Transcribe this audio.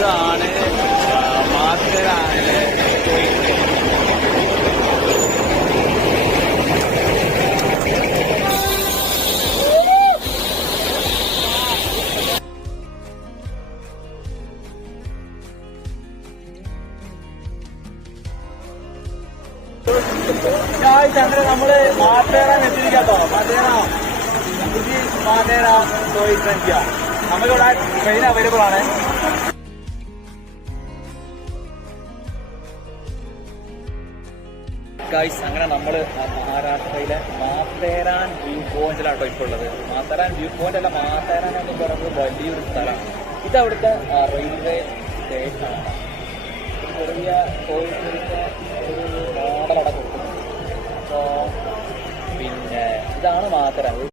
ഇതാണ് മാത്തേരാനിലെ അങ്ങനെ നമ്മള് മാത്തേരാൻ എത്തിരിക്കാട്ടോ. മാത്തേര ടോയ് ട്രെയിൻ നമ്മളിവിടെ ട്രെയിൻ അവൈലബിൾ ആണ്. ഗൈസ്, അങ്ങനെ നമ്മൾ മഹാരാഷ്ട്രയിലെ മാത്തേരാൻ വ്യൂ പോയിന്റിലാട്ടോ ഇപ്പോൾ ഉള്ളത്. മാത്തേരാൻ വ്യൂ പോയിന്റ് അല്ല, മാത്തേരാൻ എന്ന് പറയുന്നത് വലിയൊരു സ്ഥലമാണ്. ഇതവിടുത്തെ റെയിൽവേ സ്റ്റേഷനാണ്. ചെറിയ ടോയ്ലറ്റിന്റെ ഒരു മോഡലടക്കം കൊടുക്കുന്നു. അപ്പോൾ പിന്നെ ഇതാണ് മാത്തേരാൻ.